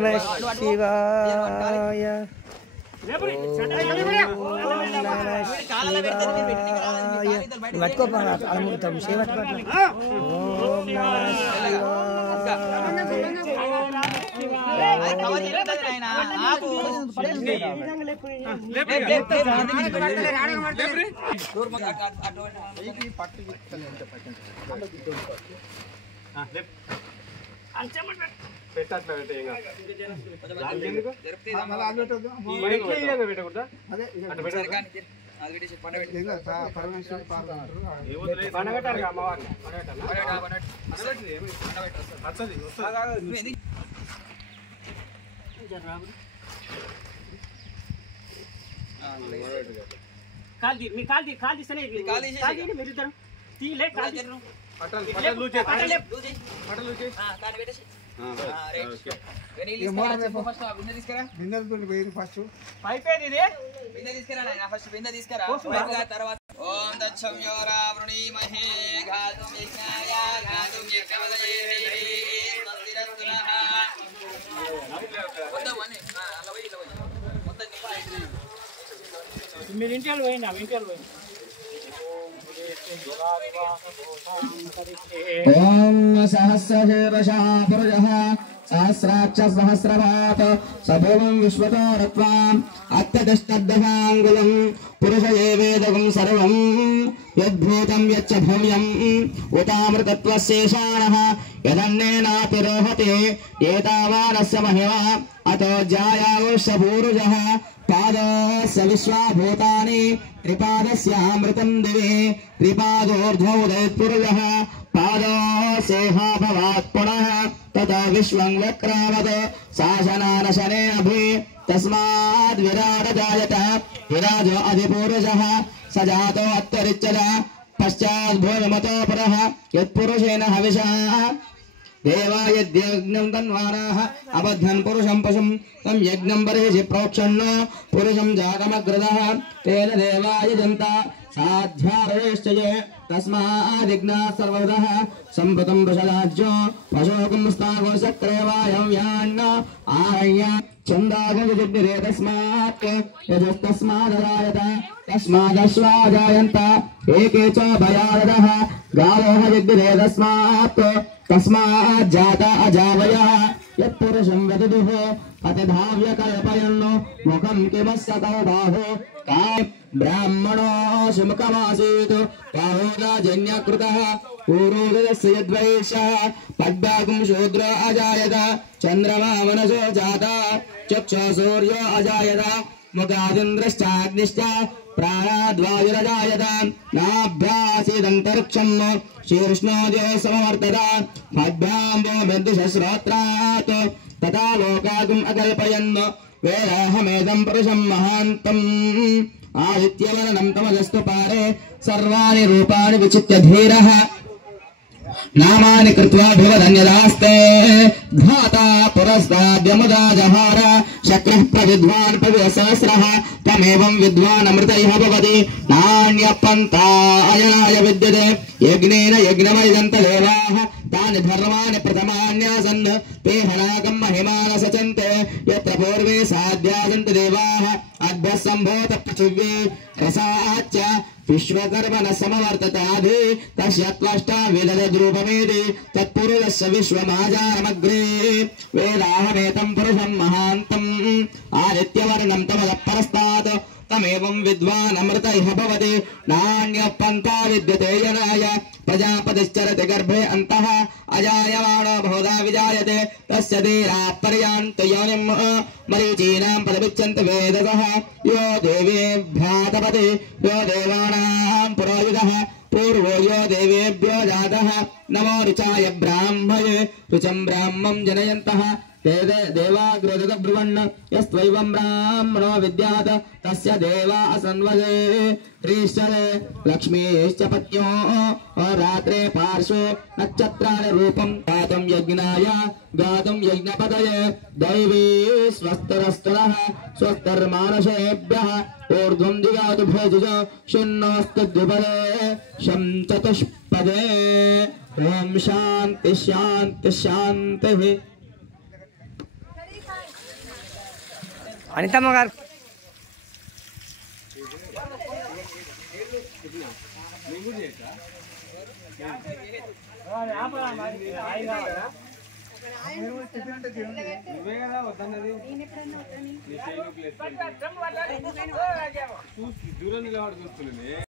नमः शिवाय खाली सने मेरी तरफ ती ले खाली पटल लूचे हां कान बेटे రైట్ వెనీలి ఫస్ట్ బిందె తీసుకురా బిందె పోయి ఫస్ట్ పైప్ ఏది ఇది బిందె తీసుకురా నా ఫస్ట్ బిందె తీసుకురా పైగా తర్వాత ఓం దచ్చమ్యోరా వృణీమహే ఘాతుం యజ్ఞాయ ఘాతుం యజ్ఞవదయే మందిరస్తునః మొత్తం వనే అలా పోయి మొత్తం మీరు ఇంటిలో పోయినా ఇంటిలో పోయి ओम सहस्रशीर्षः पुरुषः सहस्राक्ष सहस्रभात् सभुवं विश्वतो रत्वाम् अत्यतिष्ठद्दशाङ्गुलम् पुरुष एवेदकं सर्वं यद्भूतं यच्च भव्यम् उतामृतत्वस्येषाणः यदन्नेनापि रोहते एतावानस्य महिमा अतो जायावश्य पूरुषः पादस्य विश्वाभूतानि त्रिपादस्यामृतं दिवे त्रिपादोर्ध्वौ उदयत्पुरुषः पादसेहा भवात् पुनः ततो विश्वं वक्रावत् शासनानशने अभि तस्माद् विराट जायत विराजो अधिपूरुषः स जातो अत्यरिच्यत पश्चात् भूमिमतो पुरः यत्पुरुषेण हविषः देवा यज्ञं तन्वाराः अबद्धन् पुरुषं पशुं तं यज्ञं बर्हिषि प्रोक्षण्ण पुरुषं जातमग्रदः तेन देवा यजन्ता साध्यारयश्चये तस्मादिग्नाः सर्वविधः सम्पतं वृषदाज्यो पशोकं स्थागो सक्रेवायं यान्न आह्य छन्दागजग्निरे तस्मात् यजस्तस्मादरायत तस्मादश्वाजायन्त एके च भयादः गावोः यज्ञिरे तस्मात् तस्माज्जाता अजावयः यत्पुरुषं वदतुः अतिधाव्य कल्पयन् मुखं किमस्य तवबाहो काय ब्राह्मणो सुमुखमासीत् बाहुराजन्यकृतः पूर्वोदस्य यद्वैश्यः पद्भागं शूद्र अजायत चन्द्रमा मनसो जाता चक्षु सूर्यो अजायत मुखादिन्द्रश्चाग्निश्च प्राणाद्वायुरजायत नाभ्यासीदन्तरिक्षम् शीर्ष्णोदयो समवर्तत पद्भ्याम्बो मृदुश्रोत्रात् तथा लोकागुम् अकल्पयन् वेदाहमेदं पुरुषं महान्तम् आदित्यवर्णं तमजस्तु पारे सर्वाणि रूपाणि विचित्य धीरः नामानि कृत्वा भवदन्यदास्ते घाता पुरस्ताद्यमुदा जहार शक्रः प्रविद्वान् प्रविसहस्रः तमेवं विद्वान् अमृतैः भवति नान्यपन्था अयनाय विद्यते यज्ञेन यज्ञमयजन्त देवाः तानि धर्माणि प्रथमान्यासन् ते हनाकं महिमान सचन्ते यत्र पूर्वे साध्यासन्ति देवाः अभ्यः सम्भूत पृथिवी रसाच्च विश्वकर्मण समवर्तताधि तस्य त्वष्टा वेदद्रूपमेति तत्पुरुषस्य विश्वमाजारमग्रे वेदाहमेतं पुरुषं महान्तम् आदित्यवर्णं तमः परस्तात् तमेवं विद्वान् अमृतैः भवति नान्यः पन्था विद्यते यनाय प्रजापतिश्चरति गर्भे अन्तः अजायमानो बहुधा विजायते तस्य धीराः पर्यान्त योनिं मरीचीनां पदविच्छन्ति वेदसः यो देवेभ्यातपति यो देवानां पुरोहितः पूर्वो यो देवेभ्यो जातः नमो ऋचाय ब्राह्मये ऋचं ब्राह्मं जनयन्तः देवाग्रोदब्रुवन् यस्त्वैवं ब्राह्मणो विद्यात् तस्य देवा असन्वये त्रिश्चरे लक्ष्मीश्च पत्न्यो रात्रे पार्श्वे नक्षत्राणि रूपं गातुं यज्ञाय गातुं यज्ञपतये दैवी स्वस्तिरस्तुनः स्वस्तिर्मानसेभ्यः ऊर्ध्वं दिगातु भेजुज शून्योऽस्तु द्विपदे शं चतुष्पदे ॐ शान्ति शान्ति शान्तिः అనితమ్మ గారు నువ్వే కదా వద్దన్నది దూరం నిలబడి చూస్తున్నాను.